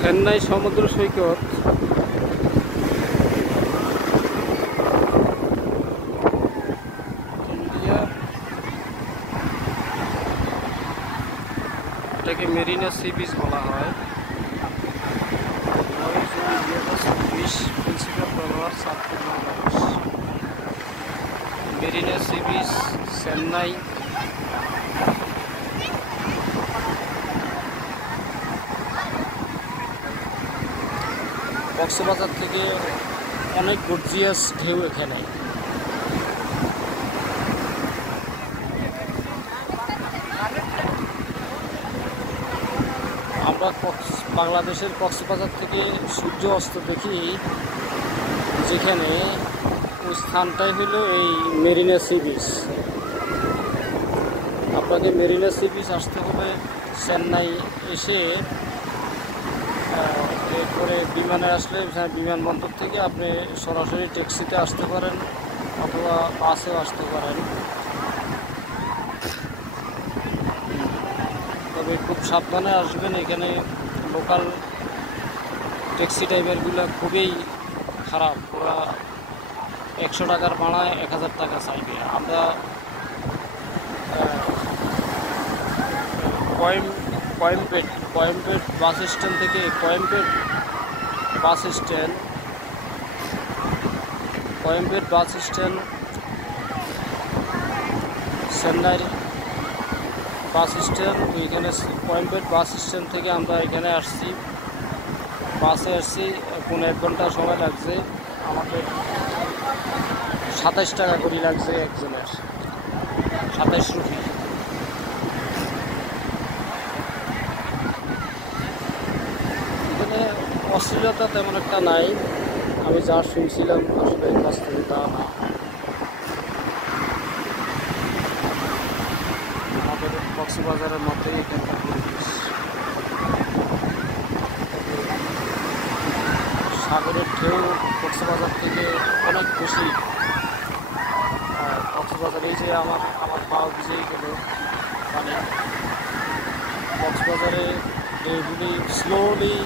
চেন্নাই সমুদ্র সৈকত ইন্ডিয়া, এটাকে Marina sea beach বলা হয়। Marina sea beach Chennai. কক্সবাজার থেকে অনেক গর্জিয়াস ঢেউ এখানে। আমরা বাংলাদেশের কক্সবাজার থেকে সূর্য অস্ত দেখি, যেখানে ওই স্থানটাই হলো এই মেরিনা সি বিচ। আপনাকে মেরিনা সি বিচ আসতে হবে চেন্নাই এসে, এরপরে বিমানে আসলে বিমানবন্দর থেকে আপনি সরাসরি ট্যাক্সিতে আসতে পারেন অথবা বাসেও আসতে পারেন। তবে খুব সাবধানে আসবেন, এখানে লোকাল ট্যাক্সি ড্রাইভারগুলো খুবই খারাপ। ওরা 100 টাকার ভাড়ায় 1000 টাকা চাইবে। আমরা কোয়েম্পেট বাস স্ট্যান্ড থেকে কোয়েম্পেট বাস স্ট্যান্ড চেন্নাইয়ের বাস স্ট্যান্ড, ওইখানে কোয়েম্পেট বাস স্ট্যান্ড থেকে আমরা এখানে আসছি, বাসে আসছি। 1.5 ঘন্টা সময় লাগছে। আমাদের 27 টাকা করে লাগছে একজনের, 27 রুপি। এখানে অশ্লীলতা তেমন একটা নাই, আমি যা শুনছিলাম আসলে বাস্তবে তা না। আমাদের কক্সবাজারের মধ্যেই এখানকার পরিবেশ। সাগরের ঢেউ কক্সবাজার থেকে অনেক বেশি। কক্সবাজার এই যে আমার পা ভিজেই গেল মানে, কক্সবাজারে ঢেউগুলি স্লোলি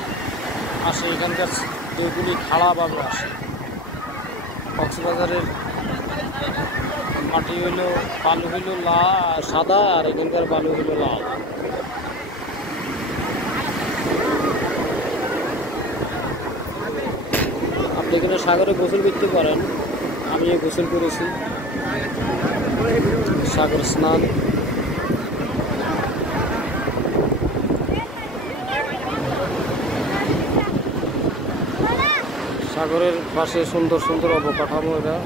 আসে, এখানকার ঢেউগুলি খাড়াভাবে আসে। কক্সবাজারের মাটি হইল, বালু হইল সাদা, আর এখানকার বালু হইল লাল। আপনি এখানে সাগরে গোসল করতে পারেন, আমি গোসল করেছি, সাগর স্নান। সাগরের পাশে সুন্দর সুন্দর অবকাঠামো এরা।